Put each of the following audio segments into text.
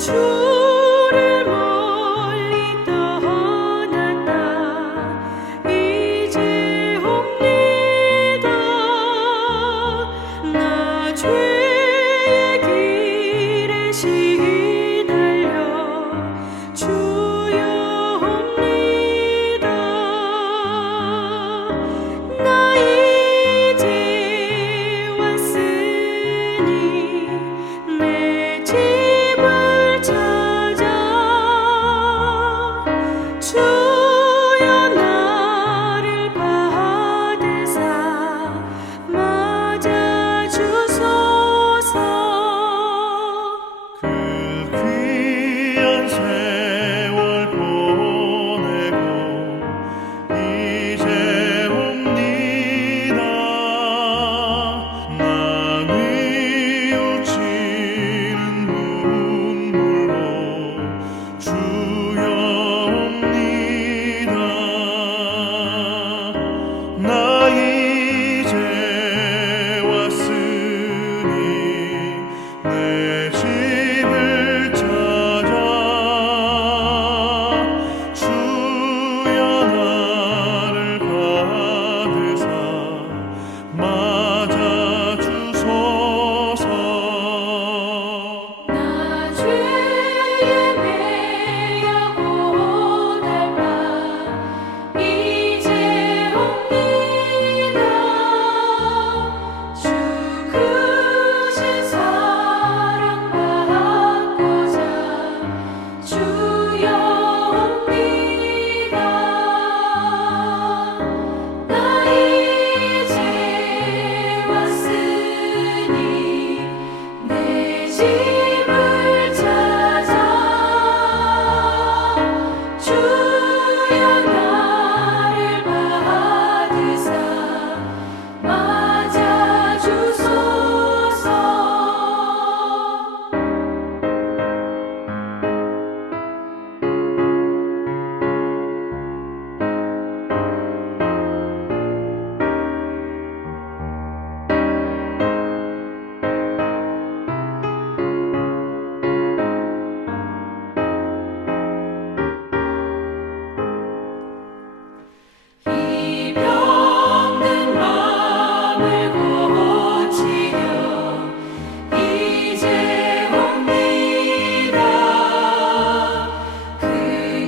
주를 멀리 떠났다 이제 옵니다. 나 죄의 길에 시달려 주여 옵니다. 나 이제 왔으니 내 집을 찾아 주여 나를 받으사 맞아 주소서. 그 귀한 세월 보내고 이제 옵니다. 나 뉘우치는 눈물로 주여 옵니다. 나 이제 왔으니 내 집을 찾아 주여 나를 받으사 맞아 주소서. 나 죄에 매여 고달파 이제 옵니다. 주 크신 사랑 받고자 주여 옵니다. 나 이제 왔으니 내 집을 찾아 주여 나를 받으사 맞아 주소서. 이 병든 마음을 고치려 이제 옵니다. 그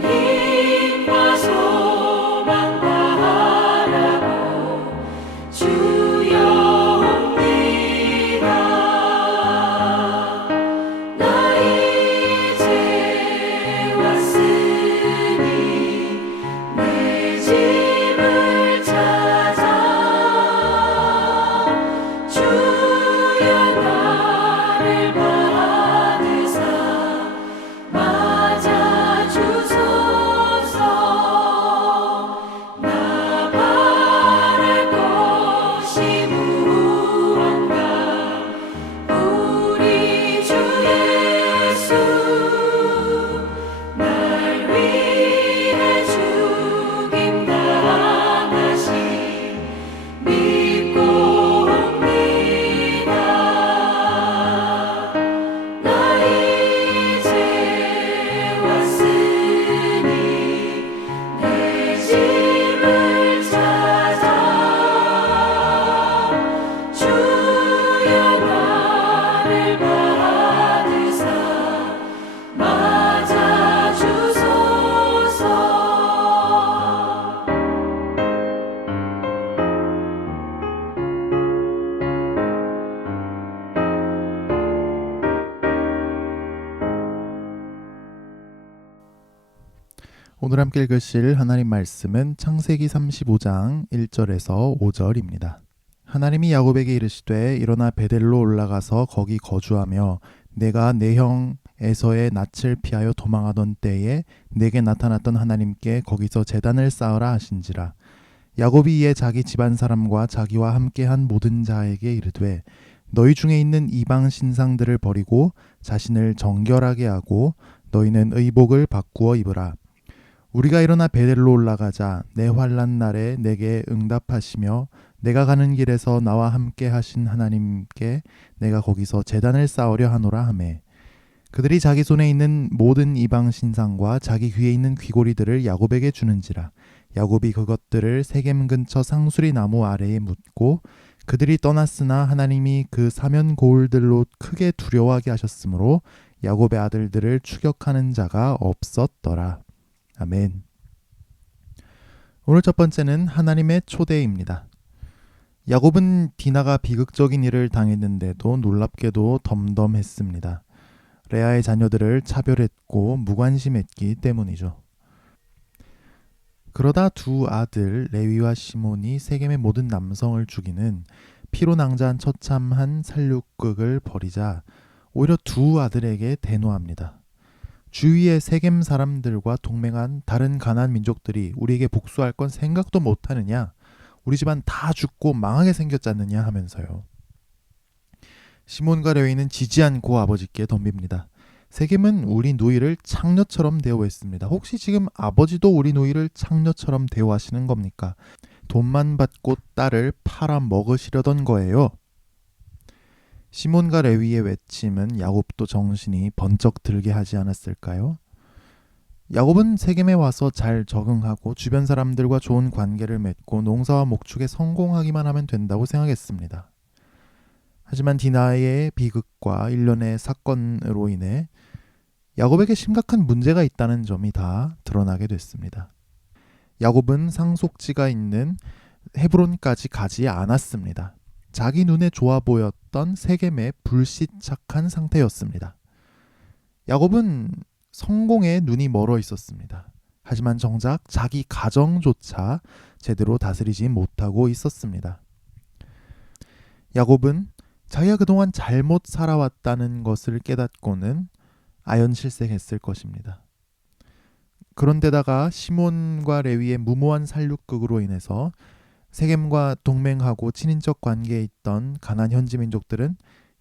힘과 소망 바라고 주여 옵니다. 나 이제 왔으니 내 집을 찾아 주여 나를 받으사 맞아 주소서. 나 바랄 것이 무언가 우리 주 예수 날 위해 죽임 당하신 믿고 옵니다. 나 이제 왔으니 내 집을 찾아 주여 나를 받으사 맞아 주소서. 오늘 함께 읽으실 하나님 말씀은 창세기 35장 1절에서 5절입니다. 하나님이 야곱에게 이르시되 일어나 베델로 올라가서 거기 거주하며 내가 내 형 에서의 낯을 피하여 도망하던 때에 내게 나타났던 하나님께 거기서 제단을 쌓으라 하신지라. 야곱이 이에 자기 집안 사람과 자기와 함께한 모든 자에게 이르되 너희 중에 있는 이방 신상들을 버리고 자신을 정결하게 하고 너희는 의복을 바꾸어 입으라. 우리가 일어나 베델로 올라가자. 내 환난 날에 내게 응답하시며 내가 가는 길에서 나와 함께 하신 하나님께 내가 거기서 제단을 쌓으려 하노라 하매 그들이 자기 손에 있는 모든 이방 신상과 자기 귀에 있는 귀고리들을 야곱에게 주는지라. 야곱이 그것들을 세겜 근처 상수리 나무 아래에 묻고 그들이 떠났으나 하나님이 그 사면 고울들로 크게 두려워하게 하셨으므로 야곱의 아들들을 추격하는 자가 없었더라. 아멘. 오늘 첫 번째는 하나님의 초대입니다. 야곱은 디나가 비극적인 일을 당했는데도 놀랍게도 덤덤했습니다. 레아의 자녀들을 차별했고 무관심했기 때문이죠. 그러다 두 아들 레위와 시몬이 세겜의 모든 남성을 죽이는 피로 낭자한 처참한 살육극을 벌이자 오히려 두 아들에게 대노합니다. 주위의 세겜 사람들과 동맹한 다른 가나안 민족들이 우리에게 복수할 건 생각도 못하느냐? 우리 집안 다 죽고 망하게 생겼지 않느냐 하면서요. 시몬과 레위는 지지 않고 아버지께 덤빕니다. 세겜은 우리 누이를 창녀처럼 대우했습니다. 혹시 지금 아버지도 우리 누이를 창녀처럼 대우하시는 겁니까? 돈만 받고 딸을 팔아 먹으시려던 거예요. 시몬과 레위의 외침은 야곱도 정신이 번쩍 들게 하지 않았을까요? 야곱은 세겜에 와서 잘 적응하고 주변 사람들과 좋은 관계를 맺고 농사와 목축에 성공하기만 하면 된다고 생각했습니다. 하지만 디나의 비극과 일련의 사건으로 인해 야곱에게 심각한 문제가 있다는 점이 다 드러나게 됐습니다. 야곱은 상속지가 있는 헤브론까지 가지 않았습니다. 자기 눈에 좋아 보였던 세겜에 불시착한 상태였습니다. 야곱은 성공에 눈이 멀어 있었습니다. 하지만 정작 자기 가정조차 제대로 다스리지 못하고 있었습니다. 야곱은 자기가 그동안 잘못 살아왔다는 것을 깨닫고는 아연실색했을 것입니다. 그런데다가 시몬과 레위의 무모한 살육극으로 인해서 세겜과 동맹하고 친인척 관계에 있던 가나안 현지 민족들은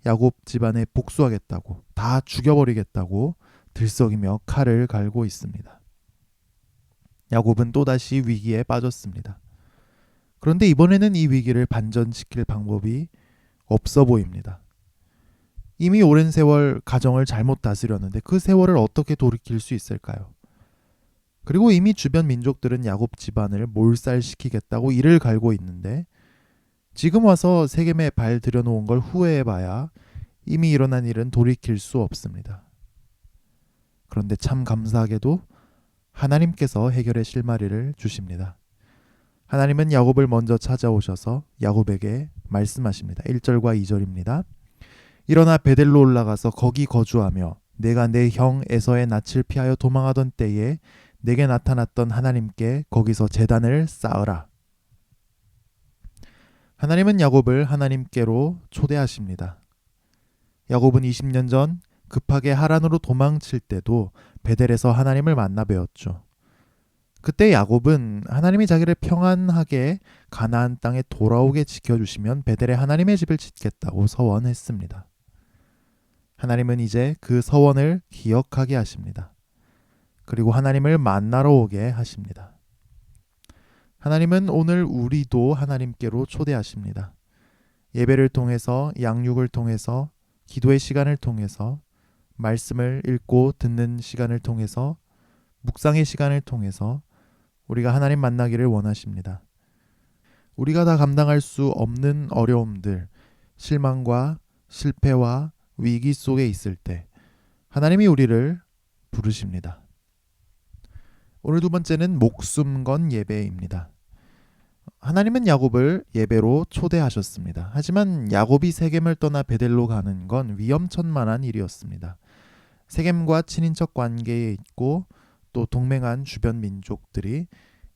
야곱 집안에 복수하겠다고, 다 죽여버리겠다고 들썩이며 칼을 갈고 있습니다. 야곱은 또다시 위기에 빠졌습니다. 그런데 이번에는 이 위기를 반전시킬 방법이 없어 보입니다. 이미 오랜 세월 가정을 잘못 다스렸는데 그 세월을 어떻게 돌이킬 수 있을까요? 그리고 이미 주변 민족들은 야곱 집안을 몰살시키겠다고 이를 갈고 있는데 지금 와서 세겜에 발 들여놓은 걸 후회해봐야 이미 일어난 일은 돌이킬 수 없습니다. 그런데 참 감사하게도 하나님께서 해결의 실마리를 주십니다. 하나님은 야곱을 먼저 찾아오셔서 야곱에게 말씀하십니다. 1절과 2절입니다. 일어나 베델로 올라가서 거기 거주하며 내가 내 형 에서의 낯을 피하여 도망하던 때에 내게 나타났던 하나님께 거기서 제단을 쌓으라. 하나님은 야곱을 하나님께로 초대하십니다. 야곱은 20년 전 급하게 하란으로 도망칠 때도 베델에서 하나님을 만나 뵈었죠. 그때 야곱은 하나님이 자기를 평안하게 가나안 땅에 돌아오게 지켜주시면 베델에 하나님의 집을 짓겠다고 서원했습니다. 하나님은 이제 그 서원을 기억하게 하십니다. 그리고 하나님을 만나러 오게 하십니다. 하나님은 오늘 우리도 하나님께로 초대하십니다. 예배를 통해서, 양육을 통해서, 기도의 시간을 통해서, 말씀을 읽고 듣는 시간을 통해서, 묵상의 시간을 통해서 우리가 하나님 만나기를 원하십니다. 우리가 다 감당할 수 없는 어려움들, 실망과 실패와 위기 속에 있을 때 하나님이 우리를 부르십니다. 오늘 두 번째는 목숨 건 예배입니다. 하나님은 야곱을 예배로 초대하셨습니다. 하지만 야곱이 세겜을 떠나 베델로 가는 건 위험천만한 일이었습니다. 세겜과 친인척 관계에 있고 또 동맹한 주변 민족들이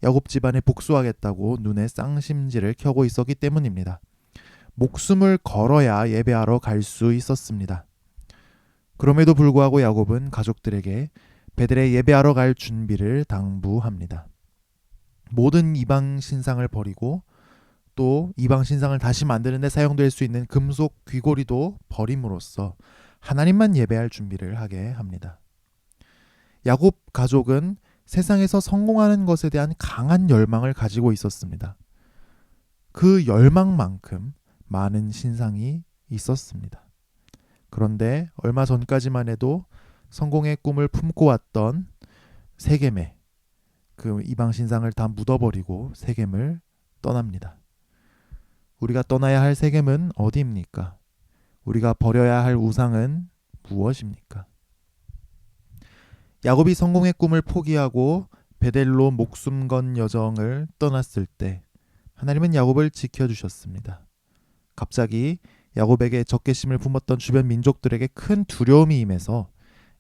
야곱 집안에 복수하겠다고 눈에 쌍심지를 켜고 있었기 때문입니다. 목숨을 걸어야 예배하러 갈 수 있었습니다. 그럼에도 불구하고 야곱은 가족들에게 베델에 예배하러 갈 준비를 당부합니다. 모든 이방 신상을 버리고 또 이방 신상을 다시 만드는 데 사용될 수 있는 금속 귀고리도 버림으로써 하나님만 예배할 준비를 하게 합니다. 야곱 가족은 세상에서 성공하는 것에 대한 강한 열망을 가지고 있었습니다. 그 열망만큼 많은 신상이 있었습니다. 그런데 얼마 전까지만 해도 성공의 꿈을 품고 왔던 세겜에 그 이방 신상을 다 묻어버리고 세겜을 떠납니다. 우리가 떠나야 할 세겜은 어디입니까? 우리가 버려야 할 우상은 무엇입니까? 야곱이 성공의 꿈을 포기하고 베델로 목숨 건 여정을 떠났을 때 하나님은 야곱을 지켜주셨습니다. 갑자기 야곱에게 적개심을 품었던 주변 민족들에게 큰 두려움이 임해서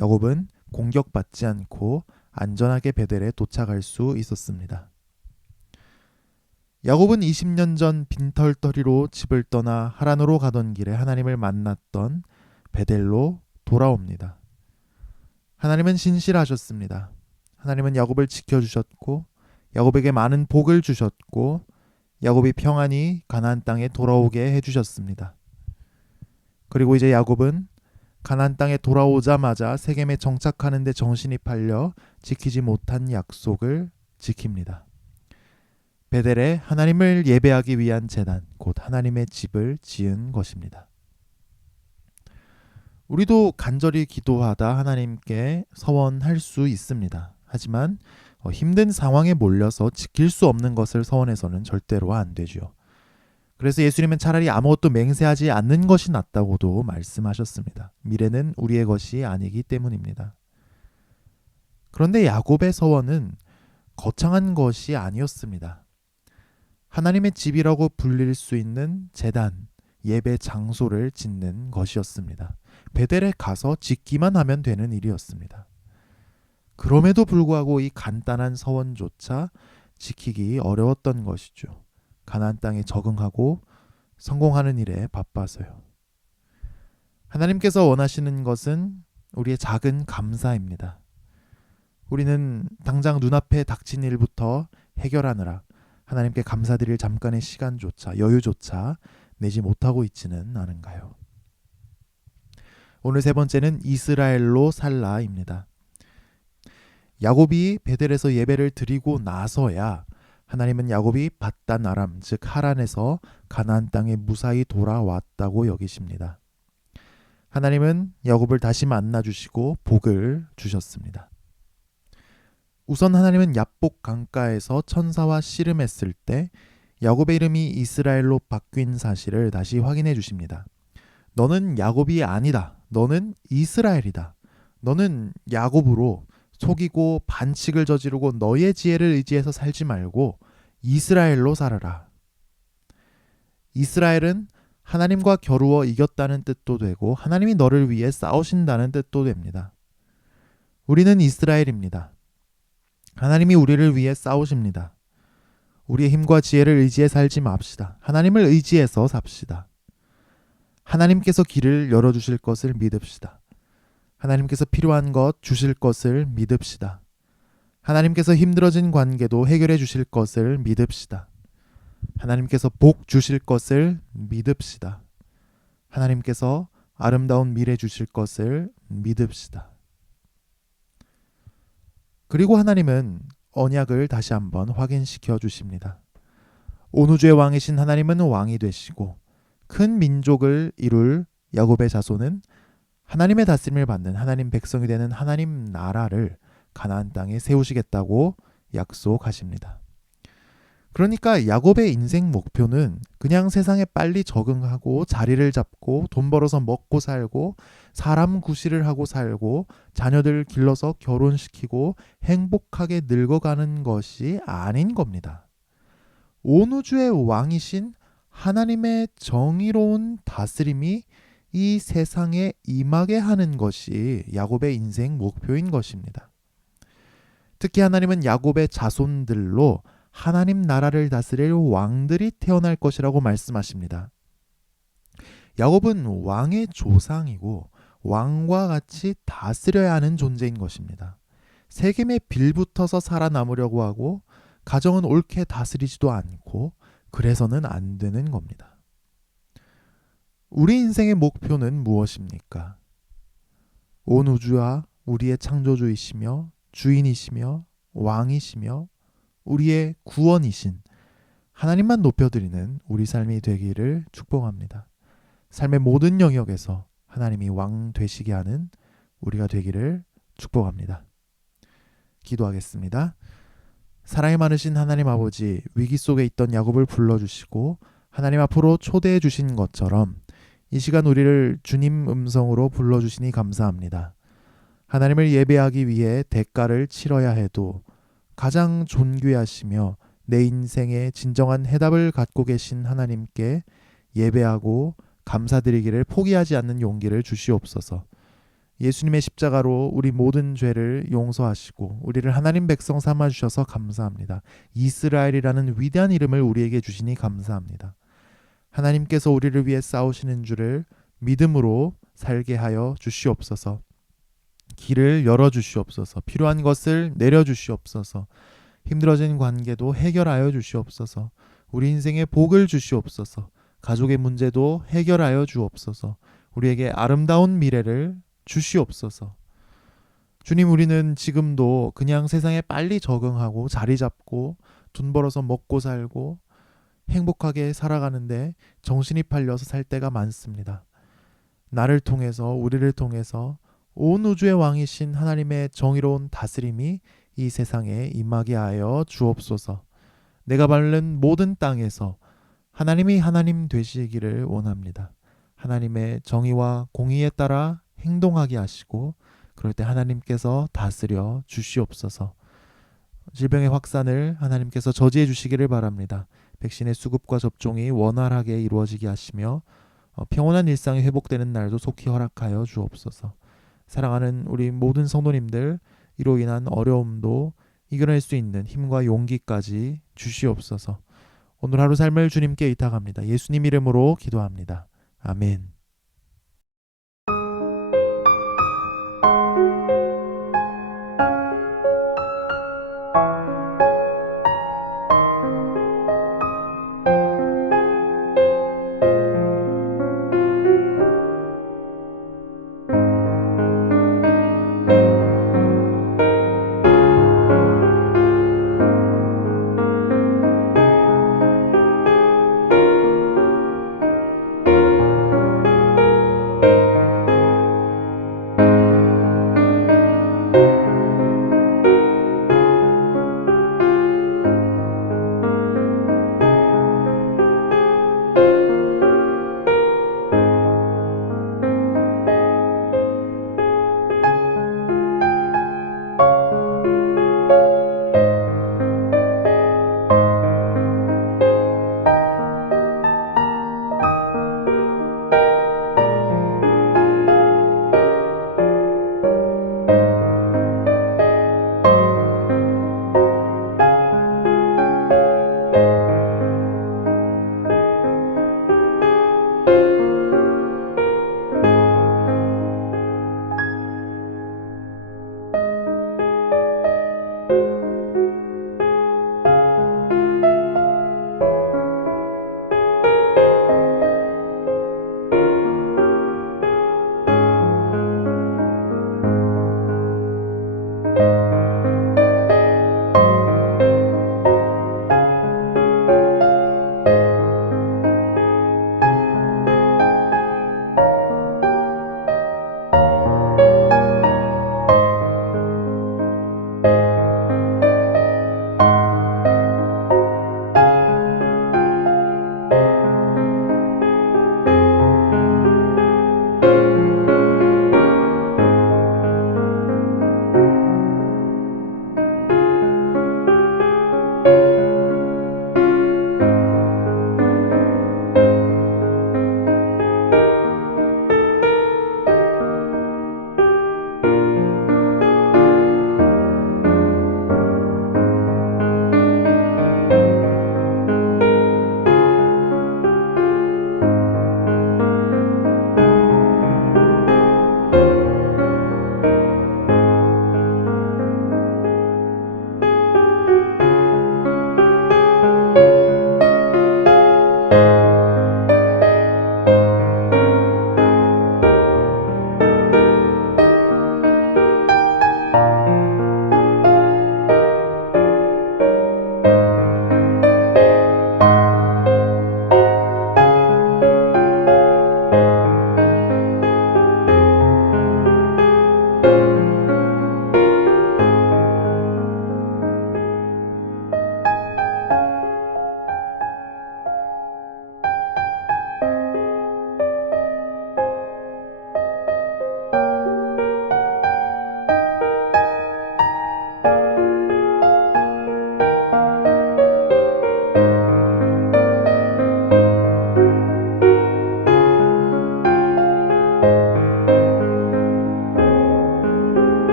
야곱은 공격받지 않고 안전하게 베델에 도착할 수 있었습니다. 야곱은 20년 전 빈털터리로 집을 떠나 하란으로 가던 길에 하나님을 만났던 베델로 돌아옵니다. 하나님은 신실하셨습니다. 하나님은 야곱을 지켜주셨고 야곱에게 많은 복을 주셨고 야곱이 평안히 가나안 땅에 돌아오게 해주셨습니다. 그리고 이제 야곱은 가나안 땅에 돌아오자마자 세겜에 정착하는 데 정신이 팔려 지키지 못한 약속을 지킵니다. 베델에 하나님을 예배하기 위한 제단, 곧 하나님의 집을 지은 것입니다. 우리도 간절히 기도하다 하나님께 서원할 수 있습니다. 하지만 힘든 상황에 몰려서 지킬 수 없는 것을 서원해서는 절대로 안 되죠. 그래서 예수님은 차라리 아무것도 맹세하지 않는 것이 낫다고도 말씀하셨습니다. 미래는 우리의 것이 아니기 때문입니다. 그런데 야곱의 서원은 거창한 것이 아니었습니다. 하나님의 집이라고 불릴 수 있는 제단, 예배 장소를 짓는 것이었습니다. 베델에 가서 짓기만 하면 되는 일이었습니다. 그럼에도 불구하고 이 간단한 서원조차 지키기 어려웠던 것이죠. 가나안 땅에 적응하고 성공하는 일에 바빠서요. 하나님께서 원하시는 것은 우리의 작은 감사입니다. 우리는 당장 눈앞에 닥친 일부터 해결하느라 하나님께 감사드릴 잠깐의 시간조차 여유조차 내지 못하고 있지는 않은가요? 오늘 세 번째는 이스라엘로 살라입니다. 야곱이 베델에서 예배를 드리고 나서야 하나님은 야곱이 밧단 아람 즉 하란에서 가나안 땅에 무사히 돌아왔다고 여기십니다. 하나님은 야곱을 다시 만나 주시고 복을 주셨습니다. 우선 하나님은 야복 강가에서 천사와 씨름했을 때 야곱의 이름이 이스라엘로 바뀐 사실을 다시 확인해 주십니다. 너는 야곱이 아니다. 너는 이스라엘이다. 너는 야곱으로 속이고 반칙을 저지르고 너의 지혜를 의지해서 살지 말고 이스라엘로 살아라. 이스라엘은 하나님과 겨루어 이겼다는 뜻도 되고 하나님이 너를 위해 싸우신다는 뜻도 됩니다. 우리는 이스라엘입니다. 하나님이 우리를 위해 싸우십니다. 우리의 힘과 지혜를 의지해 살지 맙시다. 하나님을 의지해서 삽시다. 하나님께서 길을 열어주실 것을 믿읍시다. 하나님께서 필요한 것 주실 것을 믿읍시다. 하나님께서 힘들어진 관계도 해결해 주실 것을 믿읍시다. 하나님께서 복 주실 것을 믿읍시다. 하나님께서 아름다운 미래 주실 것을 믿읍시다. 그리고 하나님은 언약을 다시 한번 확인시켜 주십니다. 온 우주의 왕이신 하나님은 왕이 되시고 큰 민족을 이룰 야곱의 자손은 하나님의 다스림을 받는 하나님 백성이 되는 하나님 나라를 가나안 땅에 세우시겠다고 약속하십니다. 그러니까 야곱의 인생 목표는 그냥 세상에 빨리 적응하고 자리를 잡고 돈 벌어서 먹고 살고 사람 구실을 하고 살고 자녀들 길러서 결혼시키고 행복하게 늙어가는 것이 아닌 겁니다. 온 우주의 왕이신 하나님의 정의로운 다스림이 이 세상에 임하게 하는 것이 야곱의 인생 목표인 것입니다. 특히 하나님은 야곱의 자손들로 하나님 나라를 다스릴 왕들이 태어날 것이라고 말씀하십니다. 야곱은 왕의 조상이고 왕과 같이 다스려야 하는 존재인 것입니다. 세겜에 빌붙어서 살아남으려고 하고 가정은 옳게 다스리지도 않고 그래서는 안 되는 겁니다. 우리 인생의 목표는 무엇입니까? 온 우주와 우리의 창조주이시며 주인이시며 왕이시며 우리의 구원이신 하나님만 높여드리는 우리 삶이 되기를 축복합니다. 삶의 모든 영역에서 하나님이 왕 되시게 하는 우리가 되기를 축복합니다. 기도하겠습니다. 사랑이 많으신 하나님 아버지, 위기 속에 있던 야곱을 불러주시고 하나님 앞으로 초대해 주신 것처럼 이 시간 우리를 주님 음성으로 불러주시니 감사합니다. 하나님을 예배하기 위해 대가를 치러야 해도 가장 존귀하시며 내 인생의 진정한 해답을 갖고 계신 하나님께 예배하고 감사드리기를 포기하지 않는 용기를 주시옵소서. 예수님의 십자가로 우리 모든 죄를 용서하시고 우리를 하나님 백성 삼아주셔서 감사합니다. 이스라엘이라는 위대한 이름을 우리에게 주시니 감사합니다. 하나님께서 우리를 위해 싸우시는 줄을 믿음으로 살게 하여 주시옵소서. 길을 열어주시옵소서. 필요한 것을 내려주시옵소서. 힘들어진 관계도 해결하여 주시옵소서. 우리 인생에 복을 주시옵소서. 가족의 문제도 해결하여 주옵소서. 우리에게 아름다운 미래를 주시옵소서. 주님, 우리는 지금도 그냥 세상에 빨리 적응하고 자리 잡고 돈 벌어서 먹고 살고 행복하게 살아가는데 정신이 팔려서 살 때가 많습니다. 나를 통해서, 우리를 통해서 온 우주의 왕이신 하나님의 정의로운 다스림이 이 세상에 임하게 하여 주옵소서. 내가 밟는 모든 땅에서 하나님이 하나님 되시기를 원합니다. 하나님의 정의와 공의에 따라 행동하게 하시고 그럴 때 하나님께서 다스려 주시옵소서. 질병의 확산을 하나님께서 저지해 주시기를 바랍니다. 백신의 수급과 접종이 원활하게 이루어지게 하시며 평온한 일상이 회복되는 날도 속히 허락하여 주옵소서. 사랑하는 우리 모든 성도님들, 이로 인한 어려움도 이겨낼 수 있는 힘과 용기까지 주시옵소서. 오늘 하루 삶을 주님께 의탁합니다. 예수님 이름으로 기도합니다. 아멘.